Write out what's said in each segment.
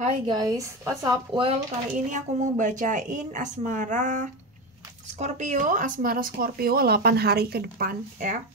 Hai guys, what's up? Well, kali ini aku mau bacain asmara Scorpio 8 hari ke depan ya.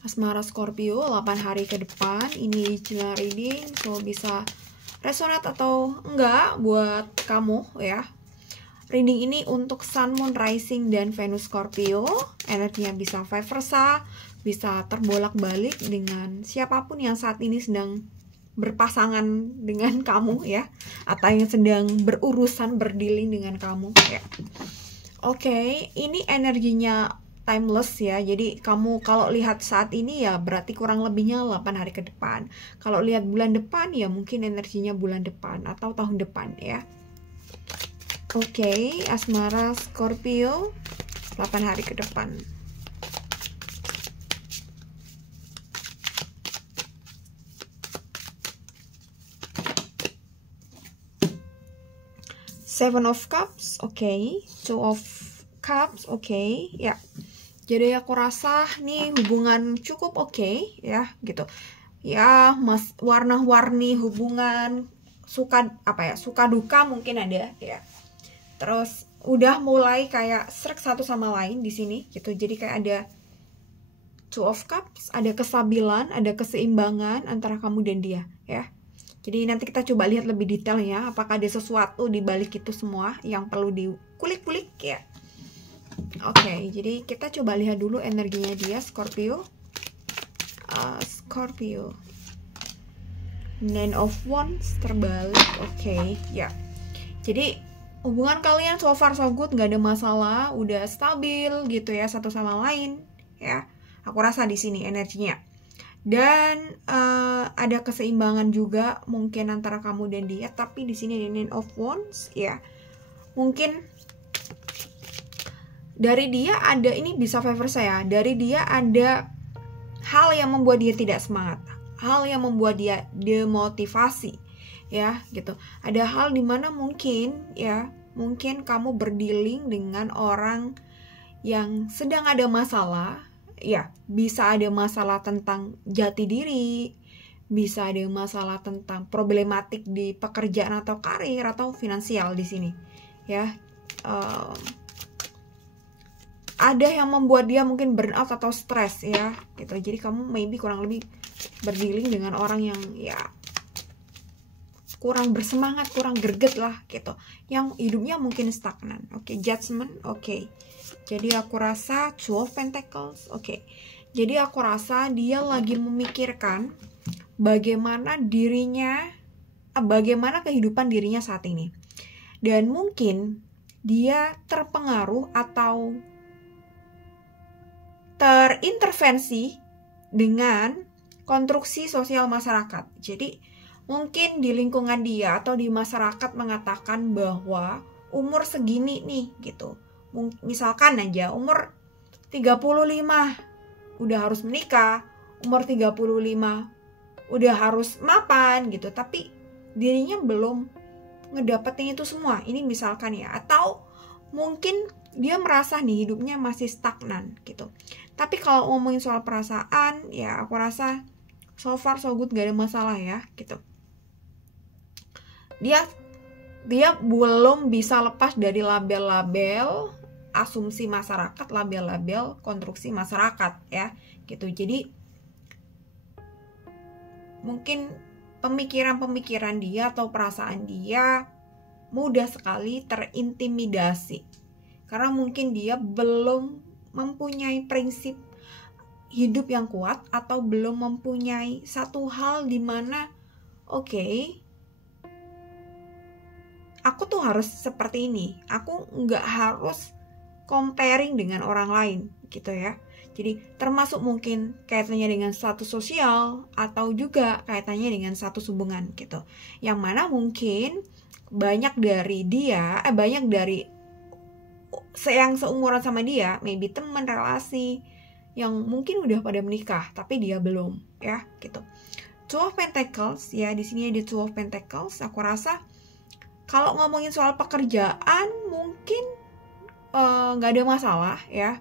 Asmara Scorpio 8 hari ke depan. Ini general reading, so bisa resonate atau enggak buat kamu ya. Reading ini untuk Sun, Moon, Rising, dan Venus Scorpio. Energinya bisa vice versa, bisa terbolak-balik dengan siapapun yang saat ini sedang berpasangan dengan kamu ya, atau yang sedang berurusan berdealing dengan kamu ya. Oke, ini energinya timeless ya. Jadi kamu kalau lihat saat ini ya berarti kurang lebihnya 8 hari ke depan. Kalau lihat bulan depan ya mungkin energinya bulan depan atau tahun depan ya. Oke, asmara Scorpio 8 hari ke depan. Seven of Cups, oke. Two of Cups, oke. Ya. Jadi aku rasa nih hubungan cukup oke ya, gitu. Ya, warna-warni hubungan, suka duka mungkin ada ya. Terus udah mulai kayak srek satu sama lain di sini gitu. Jadi kayak ada Two of Cups, ada kestabilan, ada keseimbangan antara kamu dan dia ya. Jadi nanti kita coba lihat lebih detail ya, apakah ada sesuatu di balik itu semua yang perlu dikulik-kulik ya. Oke, jadi kita coba lihat dulu energinya dia Scorpio. Scorpio. Nine of Wands terbalik, oke ya. Jadi hubungan kalian so far so good, nggak ada masalah, udah stabil gitu ya satu sama lain ya. Aku rasa di sini energinya. Dan ada keseimbangan juga mungkin antara kamu dan dia, tapi di sini ada Nine of Wands ya. Mungkin dari dia ada, ini bisa favor saya, dari dia ada hal yang membuat dia tidak semangat, hal yang membuat dia demotivasi ya gitu. Ada hal dimana mungkin ya, mungkin kamu berdealing dengan orang yang sedang ada masalah ya. Bisa ada masalah tentang jati diri, bisa ada masalah tentang problematik di pekerjaan atau karir atau finansial di sini ya. Ada yang membuat dia mungkin burnout atau stres ya gitu. Jadi kamu maybe kurang lebih berdealing dengan orang yang ya kurang bersemangat, kurang greget lah gitu, yang hidupnya mungkin stagnan. Oke, Judgment, oke. Jadi aku rasa Two of Pentacles, oke. Jadi aku rasa dia lagi memikirkan bagaimana dirinya, bagaimana kehidupan dirinya saat ini. Dan mungkin dia terpengaruh atau terintervensi dengan konstruksi sosial masyarakat. Jadi mungkin di lingkungan dia atau di masyarakat mengatakan bahwa umur segini nih gitu. Misalkan aja umur 35 udah harus menikah, umur 35 udah harus mapan gitu. Tapi dirinya belum ngedapetin itu semua. Ini misalkan ya. Atau mungkin dia merasa nih hidupnya masih stagnan gitu. Tapi kalau ngomongin soal perasaan ya aku rasa so far so good, gak ada masalah ya gitu. Dia belum bisa lepas dari label-label asumsi masyarakat, label-label konstruksi masyarakat ya gitu. Jadi mungkin pemikiran-pemikiran dia atau perasaan dia mudah sekali terintimidasi, karena mungkin dia belum mempunyai prinsip hidup yang kuat atau belum mempunyai satu hal di mana oke, aku tuh harus seperti ini, aku nggak harus comparing dengan orang lain gitu ya. Jadi termasuk mungkin kaitannya dengan status sosial atau juga kaitannya dengan status hubungan gitu, yang mana mungkin banyak dari yang seumuran sama dia, maybe teman, relasi yang mungkin udah pada menikah tapi dia belum ya gitu. Two of Pentacles ya, di sini ada Two of Pentacles. Aku rasa kalau ngomongin soal pekerjaan mungkin nggak ada masalah ya,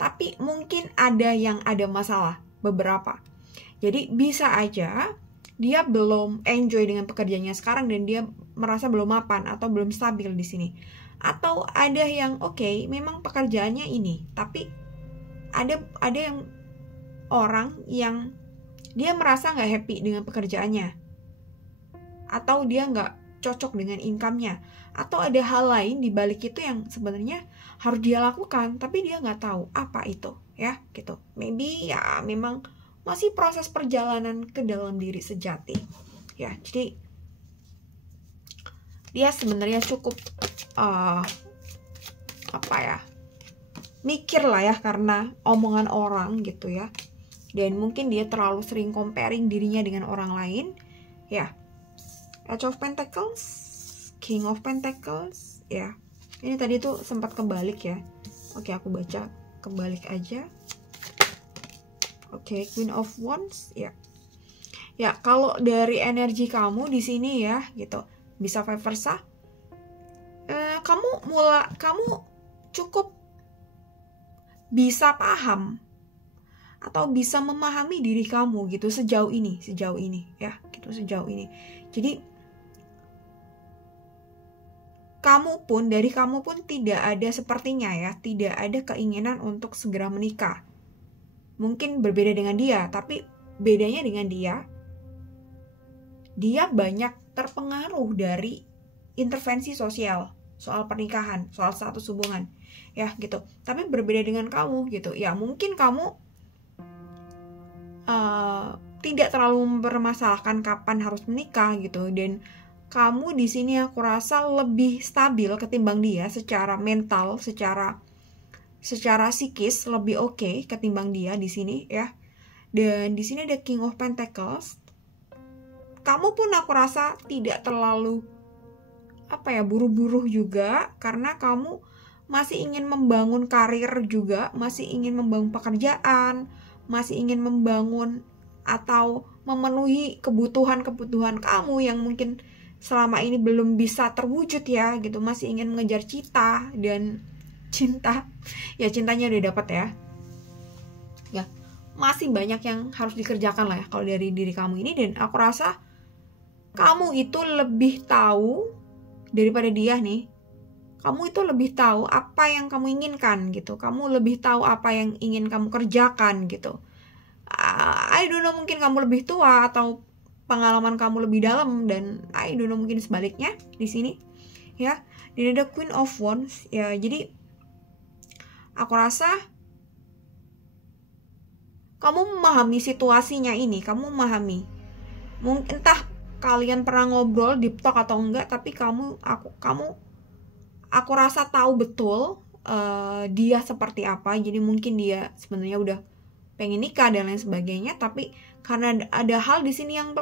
tapi mungkin ada yang ada masalah beberapa. Jadi bisa aja dia belum enjoy dengan pekerjaannya sekarang dan dia merasa belum mapan atau belum stabil di sini. Atau ada yang oke, memang pekerjaannya ini, tapi ada yang orang yang dia merasa nggak happy dengan pekerjaannya, atau dia nggak cocok dengan income-nya, atau ada hal lain di balik itu yang sebenarnya harus dia lakukan tapi dia nggak tahu apa itu, ya gitu. Maybe ya memang masih proses perjalanan ke dalam diri sejati, ya. Jadi dia sebenarnya cukup mikir lah ya karena omongan orang gitu ya, dan mungkin dia terlalu sering comparing dirinya dengan orang lain, ya. Edge of Pentacles, King of Pentacles, ya. Ini tadi tuh sempat kebalik ya. Oke, aku baca kebalik aja. Oke, Queen of Wands, ya. Ya, kalau dari energi kamu di sini ya, gitu. Bisa vice versa. Kamu cukup bisa paham atau bisa memahami diri kamu gitu sejauh ini ya, gitu sejauh ini. Jadi kamu pun tidak ada sepertinya ya, tidak ada keinginan untuk segera menikah. Mungkin berbeda dengan dia, tapi bedanya dengan dia banyak terpengaruh dari intervensi sosial soal pernikahan, soal status hubungan, ya gitu. Tapi berbeda dengan kamu gitu, ya mungkin kamu tidak terlalu mempermasalahkan kapan harus menikah gitu, dan kamu di sini aku rasa lebih stabil ketimbang dia secara mental, secara psikis lebih oke ketimbang dia di sini ya. Dan di sini ada King of Pentacles. Kamu pun aku rasa tidak terlalu buru-buru juga, karena kamu masih ingin membangun karir juga, masih ingin membangun pekerjaan, masih ingin membangun atau memenuhi kebutuhan kamu yang mungkin selama ini belum bisa terwujud ya gitu. Masih ingin mengejar cita dan cinta, ya cintanya udah dapat ya, masih banyak yang harus dikerjakan lah ya kalau dari diri kamu ini. Dan aku rasa kamu itu lebih tahu daripada dia nih. Kamu itu lebih tahu apa yang kamu inginkan gitu, kamu lebih tahu apa yang ingin kamu kerjakan gitu. I don't know, mungkin kamu lebih tua atau pengalaman kamu lebih dalam, dan I don't know, mungkin sebaliknya di sini ya. Dan ada Queen of Wands ya. Jadi aku rasa kamu memahami situasinya ini, kamu memahami, mungkin entah kalian pernah ngobrol deep talk atau enggak, tapi aku rasa tahu betul dia seperti apa. Jadi mungkin dia sebenarnya udah pengen nikah dan lain sebagainya, tapi karena ada hal di sini yang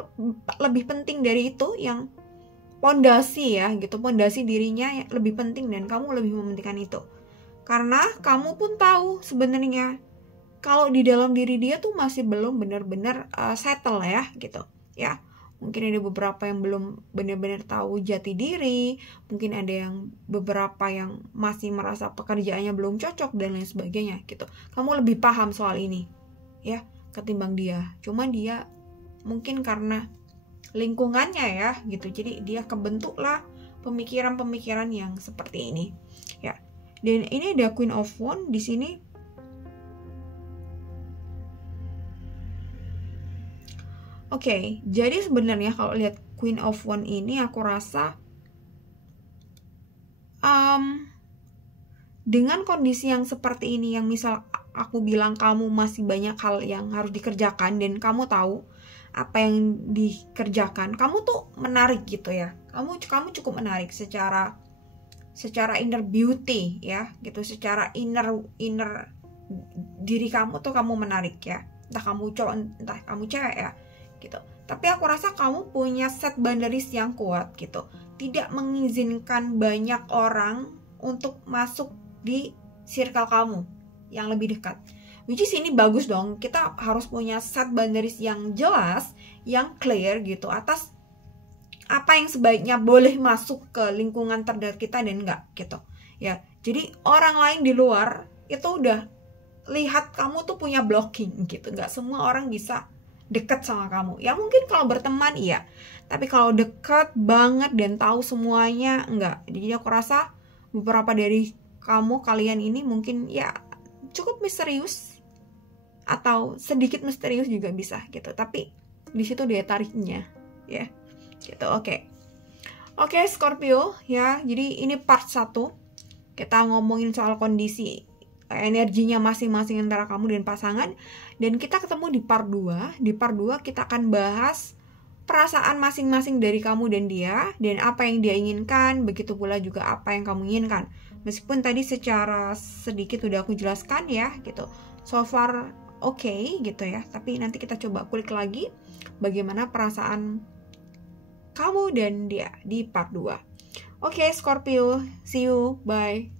lebih penting dari itu, yang pondasi ya gitu, pondasi dirinya lebih penting, dan kamu lebih mementingkan itu. Karena kamu pun tahu sebenarnya kalau di dalam diri dia tuh masih belum benar-benar settle ya gitu ya. Mungkin ada beberapa yang belum benar-benar tahu jati diri, mungkin ada yang beberapa yang masih merasa pekerjaannya belum cocok dan lain sebagainya gitu. Kamu lebih paham soal ini ya ketimbang dia. Cuma dia mungkin karena lingkungannya ya gitu, jadi dia kebentuklah pemikiran-pemikiran yang seperti ini ya. Dan ini ada Queen of Wands di sini. Oke, jadi sebenarnya kalau lihat Queen of Wands ini aku rasa dengan kondisi yang seperti ini, yang misal aku bilang kamu masih banyak hal yang harus dikerjakan dan kamu tahu apa yang dikerjakan, kamu tuh menarik gitu ya. Kamu cukup menarik secara inner beauty ya gitu, secara inner diri kamu tuh kamu menarik ya. Entah kamu cowok, entah kamu cewek ya gitu. Tapi aku rasa kamu punya set boundaries yang kuat gitu. Tidak mengizinkan banyak orang untuk masuk di circle kamu yang lebih dekat. Which is ini bagus dong. Kita harus punya set boundaries yang jelas, yang clear gitu, atas apa yang sebaiknya boleh masuk ke lingkungan terdekat kita dan enggak gitu. Ya, jadi orang lain di luar itu udah lihat kamu tuh punya blocking gitu. Enggak semua orang bisa deket sama kamu. Ya mungkin kalau berteman iya, tapi kalau deket banget dan tahu semuanya enggak. Jadi aku rasa beberapa dari kalian ini mungkin ya cukup misterius atau sedikit misterius juga bisa gitu. Tapi di situ daya tariknya ya. Gitu. Oke, Scorpio ya. Jadi ini part 1. Kita ngomongin soal kondisi energinya masing-masing antara kamu dan pasangan, dan kita ketemu di part 2. Di part 2 kita akan bahas perasaan masing-masing dari kamu dan dia, dan apa yang dia inginkan, begitu pula juga apa yang kamu inginkan. Meskipun tadi secara sedikit udah aku jelaskan ya gitu. So far okay, gitu ya. Tapi nanti kita coba kulik lagi bagaimana perasaan kamu dan dia di part 2. Oke, Scorpio, see you, bye.